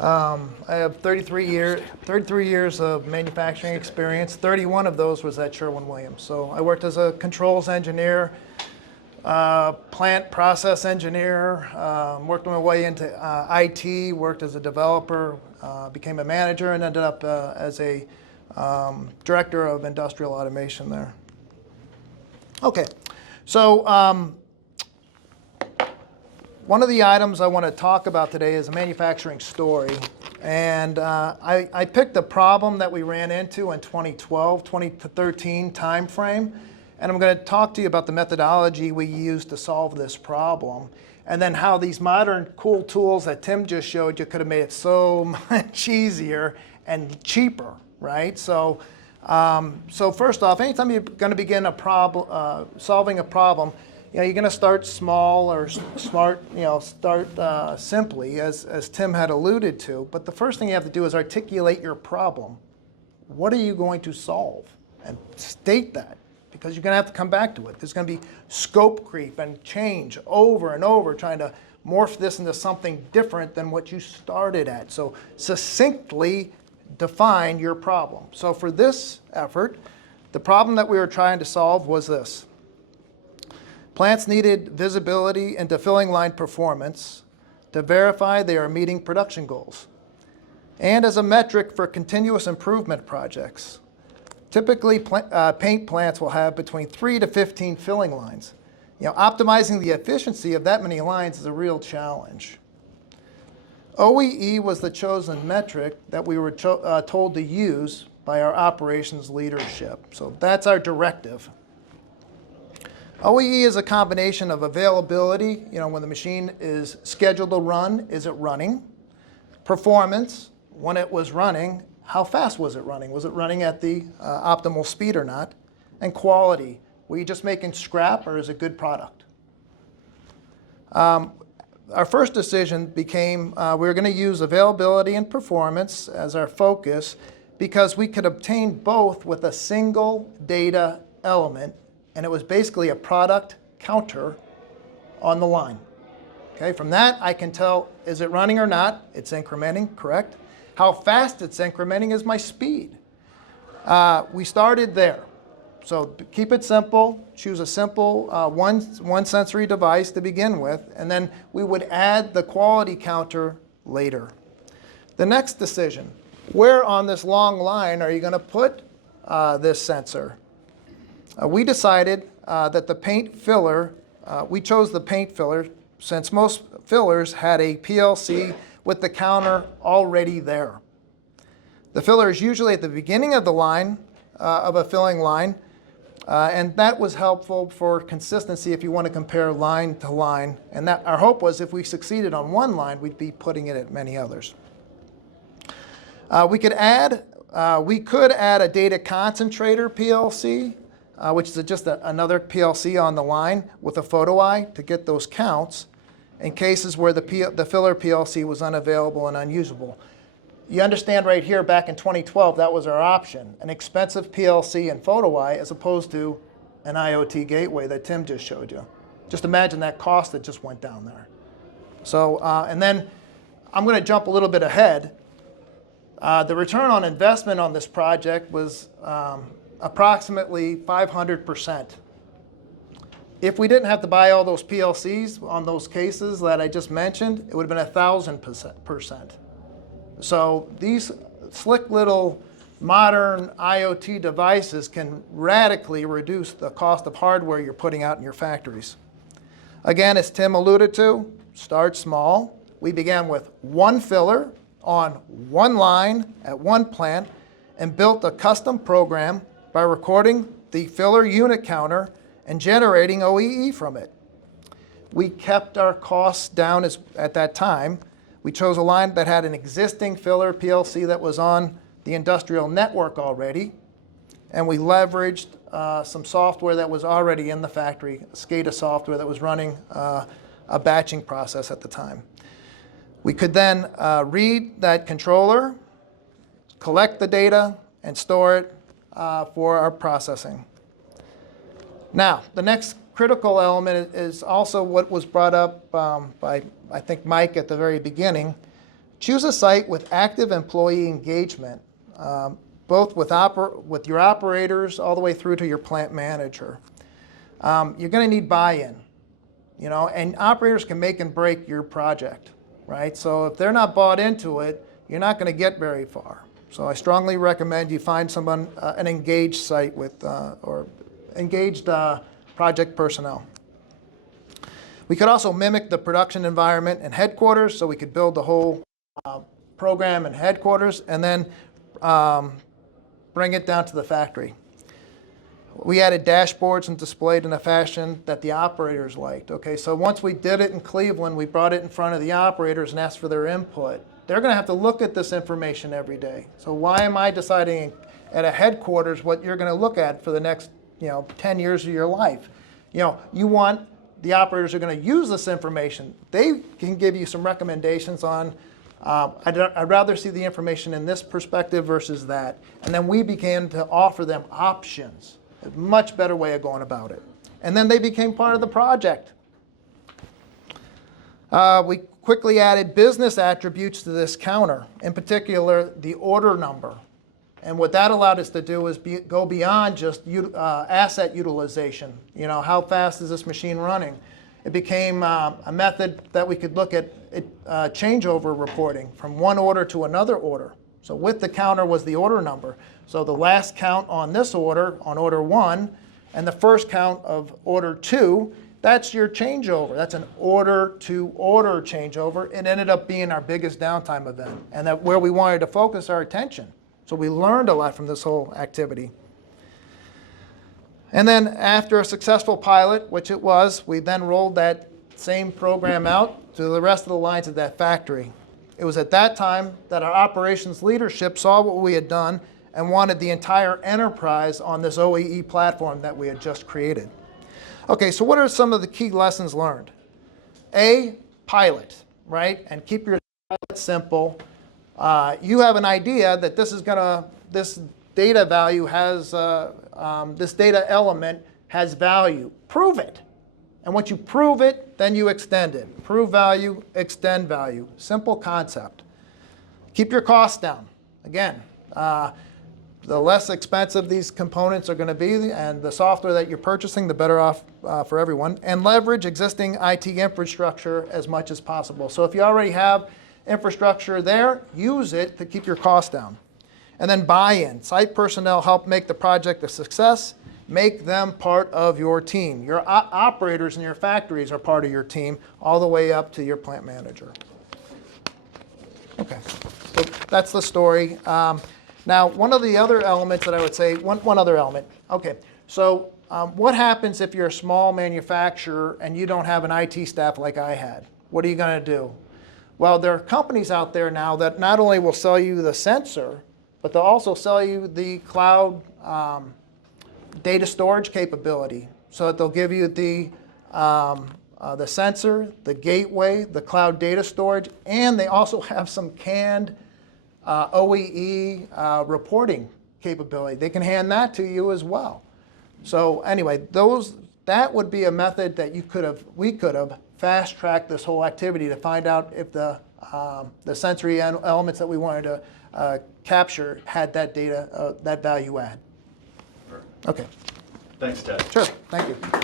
I have 33 years of manufacturing experience. 31 of those was at Sherwin-Williams. So I worked as a controls engineer, plant process engineer, worked my way into IT, worked as a developer, became a manager, and ended up as a director of industrial automation there. Okay, so one of the items I want to talk about today is a manufacturing story. And I picked a problem that we ran into in 2012, 2013 timeframe. And I'm going to talk to you about the methodology we used to solve this problem. And then how these modern cool tools that Tim just showed you could have made it so much easier and cheaper, right? So first off, anytime you're going to begin a problem, solving a problem, you're going to start small or start simply, as Tim had alluded to. But the first thing you have to do is articulate your problem. What are you going to solve? And state that, because you're going to have to come back to it. There's going to be scope creep and change over and over, trying to morph this into something different than what you started at. So succinctly define your problem. So for this effort, the problem that we were trying to solve was this. Plants needed visibility into filling line performance to verify they are meeting production goals, and as a metric for continuous improvement projects. Typically, paint plants will have between 3 to 15 filling lines. Optimizing the efficiency of that many lines is a real challenge. OEE was the chosen metric that we were told to use by our operations leadership. So that's our directive. OEE is a combination of availability, when the machine is scheduled to run, is it running? Performance, when it was running, how fast was it running? Was it running at the optimal speed or not? And quality, were you just making scrap or is it good product? Our first decision became we were going to use availability and performance as our focus because we could obtain both with a single data element, and it was basically a product counter on the line. Okay, from that I can tell, is it running or not? It's incrementing, correct? How fast it's incrementing is my speed. We started there. So keep it simple, choose a simple one sensory device to begin with, and then we would add the quality counter later. The next decision, where on this long line are you going to put this sensor? We decided that the paint filler, we chose the paint filler since most fillers had a PLC with the counter already there. The filler is usually at the beginning of the line, of a filling line, and that was helpful for consistency if you want to compare line to line. And that our hope was if we succeeded on one line, we'd be putting it at many others. We could add a data concentrator PLC, which is just another PLC on the line with a photo eye to get those counts in cases where the filler PLC was unavailable and unusable. You understand right here, back in 2012, that was our option, an expensive PLC and photo eye as opposed to an IoT gateway that Tim just showed you. Just imagine that cost that just went down there. So, and then I'm going to jump a little bit ahead. The return on investment on this project was approximately 500%. If we didn't have to buy all those PLCs on those cases that I just mentioned, it would have been 1,000%. So these slick little modern IoT devices can radically reduce the cost of hardware you're putting out in your factories. Again, as Tim alluded to, start small. We began with one filler on one line at one plant and built a custom program by recording the filler unit counter and generating OEE from it. We kept our costs down at that time. We chose a line that had an existing filler PLC that was on the industrial network already, and we leveraged some software that was already in the factory, SCADA software that was running a batching process at the time. We could then read that controller, collect the data, and store it for our processing. Now, the next critical element is also what was brought up by, I think, Mike at the very beginning, Choose a site with active employee engagement, both with your operators all the way through to your plant manager. You're going to need buy-in, and operators can make and break your project, right? So if they're not bought into it, you're not going to get very far. So I strongly recommend you find someone, an engaged site with, or engaged project personnel. We could also mimic the production environment in headquarters, so we could build the whole program in headquarters and then bring it down to the factory. We added dashboards and displayed in a fashion that the operators liked. Okay, so once we did it in Cleveland, we brought it in front of the operators and asked for their input. They're going to have to look at this information every day. So why am I deciding at a headquarters what you're going to look at for the next 10 years of your life? You want the operators are going to use this information. They can give you some recommendations on, I'd rather see the information in this perspective versus that. And then we began to offer them options. A much better way of going about it. And then they became part of the project. We quickly added business attributes to this counter, in particular the order number. And what that allowed us to do is go beyond just asset utilization. How fast is this machine running? It became a method that we could look at changeover reporting from one order to another order. So with the counter was the order number. So the last count on this order, on order 1, and the first count of order 2, that's your changeover. That's an order-to-order changeover. It ended up being our biggest downtime event, and that where we wanted to focus our attention. So we learned a lot from this whole activity. And then after a successful pilot, which it was, we then rolled that same program out to the rest of the lines of that factory. It was at that time that our operations leadership saw what we had done and wanted the entire enterprise on this OEE platform that we had just created. Okay, so what are some of the key lessons learned? A, pilot, right? And keep your pilot simple. You have an idea that this data value has, this data element has value. Prove it. And once you prove it, then you extend it. Prove value, extend value. Simple concept. Keep your costs down. Again, the less expensive these components are going to be and the software that you're purchasing, the better off for everyone. And leverage existing IT infrastructure as much as possible. So if you already have infrastructure there, use it to keep your costs down. And then buy-in. Site personnel help make the project a success. Make them part of your team. Your operators in your factories are part of your team, all the way up to your plant manager. Okay, so that's the story. Now, one of the other elements that I would say, one other element. Okay, so what happens if you're a small manufacturer and you don't have an IT staff like I had? What are you going to do? Well, there are companies out there now that not only will sell you the sensor, but they'll also sell you the cloud data storage capability. So that they'll give you the sensor, the gateway, the cloud data storage, and they also have some canned OEE reporting capability. They can hand that to you as well. So anyway, that would be a method that we could have fast-tracked this whole activity to find out if the sensory elements that we wanted to capture had that data, that value add. Perfect. Okay. Thanks, Ted. Sure. Thank you.